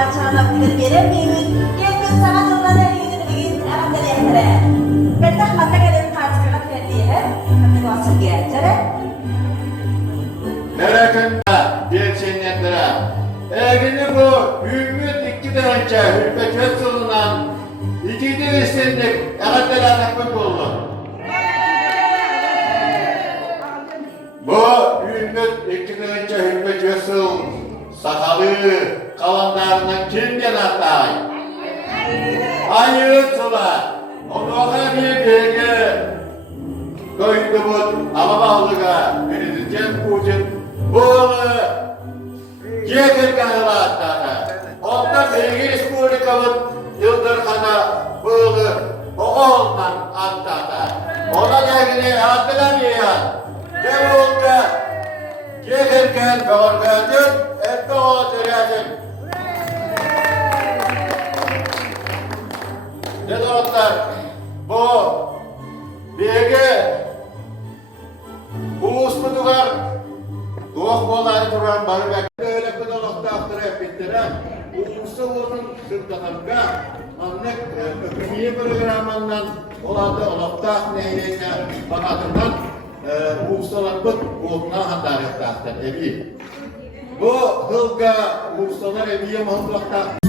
alçağına bilir gelemeyiz. Gelmek sana yollara eğilir aman delektere. Betak mata gelen karşısına verdiği Amin vasıl geçere. Merakında belçenletlere. Eğrini bu ümmet ikiden önce hürmet yolundan İkide istendik, Eğatlar Ataklık oldu. Bu ümmet ikiden önce hürmet yolun sakalı kalanlarından kimden atay? Hayır sola, onu bir bilgi koydu bu Alabağlığa, Benedicem Ucun, bu Yekirkan'la atladı. Ondan Bilgi Respublikalık Yıldırkan'a bağlı oğuldan atladı. Ona gelini hatırlamayan, Devulda Yekirkan Gorgacın, Etti Oğuz'un. Ne dostlar, bu Bilgi Ulus Mudugar Doğuk boğuları duran barı bekle öyle kadar nokta aktarı yapıttıra. Ulusu onun sırtlanırga anlık öpümüye programından oladı nokta neyleyse bakatından ulusalar bık uğruna handar yaptı evi. Bu hılga ulusalar eviye mutlaka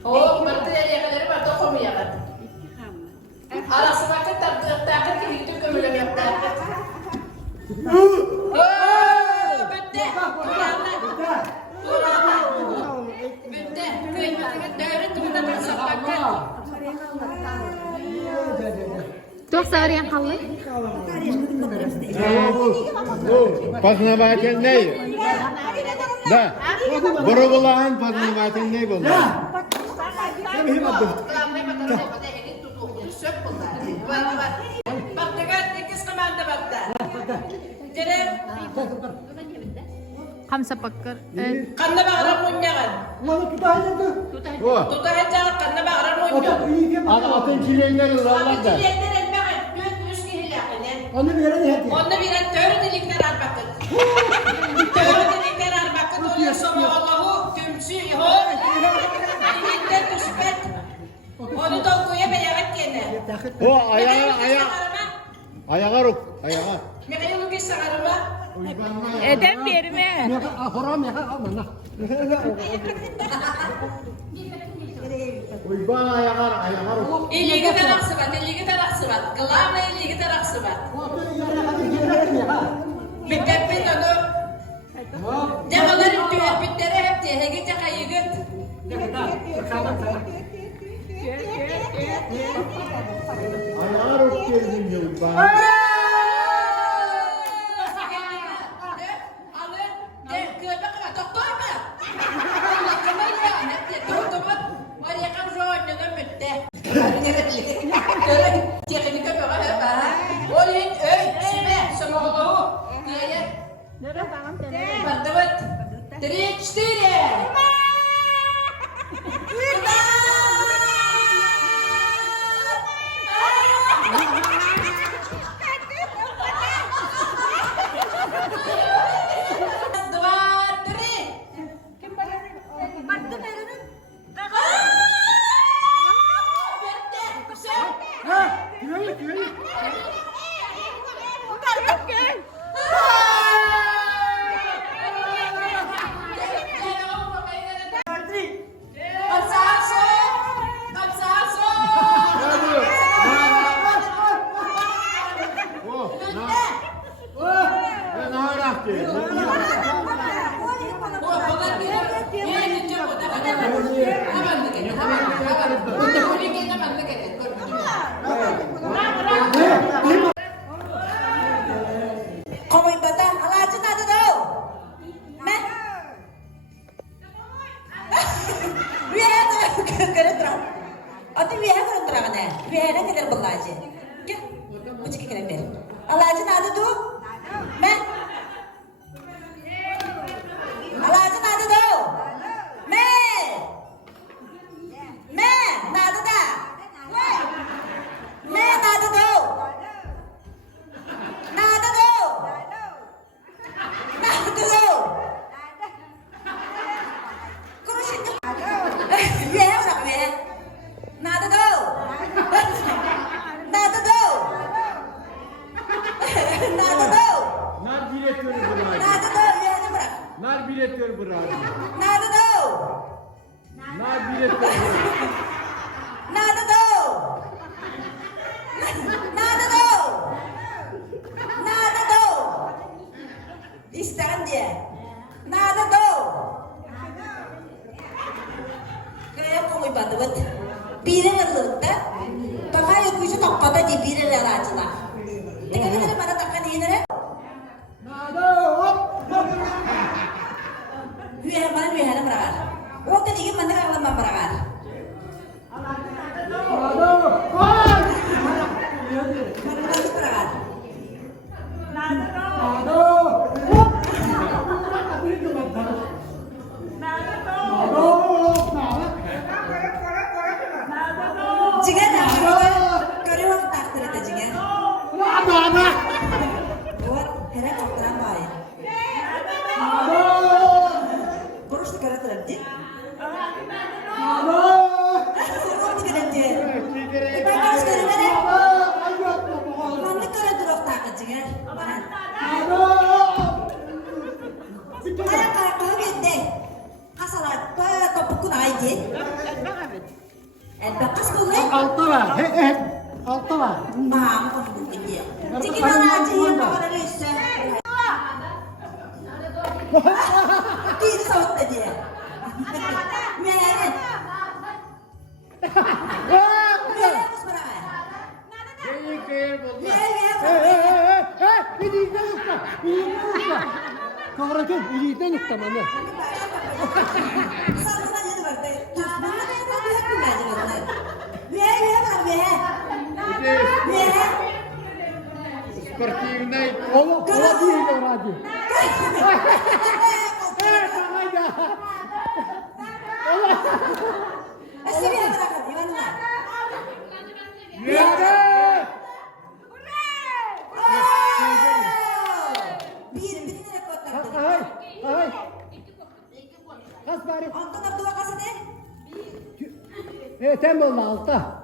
Oh, berarti yang dari mana toko ya kan? Alas semakin tak itu kemudian yang tak. Oh, betul. Betul. Dari itu kita bersepakat. Çok sever yang halı. Paznavaten ne? Da. Borogulahan paznavaten ne bu? Hamsa pakkar. Kanna bakar punya kan? Tuh aja kanna bakar punya. Atın çilenleri lallarda. Onu bilen törü delikler arbakır. Törü delikler arbakır oluyor sonra Allah'u tümsü ho. Ayetler müspet. Onu da okuya beyarak gene. O ayağa ruk, ayağa. Ne kadar lu bisa araba? Edem yerime. Uyban ayağa ruk. İlgi terak sıvat. Gelap ilgi terak sıvat. Bitepin onu. Cemaların tüyepitleri hep tehlikece kayıgıt. Ayağa ruk geldim ya uyban. Alın, Dua, tri. Ben ağır Komoy bata, alacın adı da o. Ben. Rüya göre duran. Adı rüya göre duran ne? Rüya ne kadar bulacı? Gel, bu çıkı kere ver. Alacın adı da o. Ben. Alacın adı da o. Ben. Ben, adı da. Ben adı da o. Nada do! Nada do! Kurushin ka. Weh, wala ka weh. Nada do! Nada do! Nada do! Nar biletleri bırak. Nada do! Weh, na bırak. Nar biletleri bırak. Nada do! Nar biletleri bırak. Nada do! Nada do! Nada do! İsteyen diye. Nada do! Kaya komoy batıvıt. Biri nırlıkta. Baka yokuşu tokpada diye biri relacılar. Ne kadar bana takka diyene? Hüyere bana hüyere bırakar. O da diyeyim bana kalama bırakar. Bana nasıl bırakar? Cigen görüyor musun takdir et cigen? Bu hele kaptıran var ya. Buruştu göre tarafı. Onu göre. Ben karşı göremene. Onu göre durup takdir cigen. Ayak ayakları gitti. Kasalar topukun aydı. Bekas kulay. Altta var. Altta var. Maham konuştuk diye. Cikin aracı yerine kadar üstü. Bir saat dedi. Meğerin. Meğerin kusmura. Neyi kıyır bunlar? Meğerin. İliyden yoksa. Kavrakın iliyden yoksa bana. Sarına yedi var. Düşmanla ben de hep bilmece var. Meğerin var meğer. Meğer. Sportivnay. Ola değil de oracı. Evet hayda. Esiriye bırakın. Yuvarlar. Yürü! Birine rekor taktı. Ay. Kas bari. Ondan da dua kasa de. Evet hem oldu altta.